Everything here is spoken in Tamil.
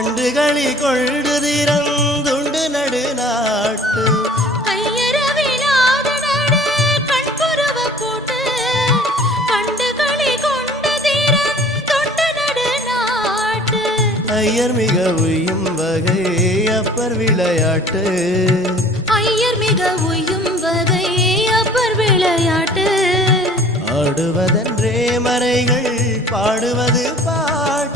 கண்டுகளி கொண்டு திறந்துண்டு நடுநாட்டு ஐயர் மிக உய்யும் வகை அப்பர் விளையாட்டு ஐயர் மிக உய்யும் வகை அப்பர் விளையாட்டு ஆடுவதென்றே மறைகள் பாடுவது பாட்டு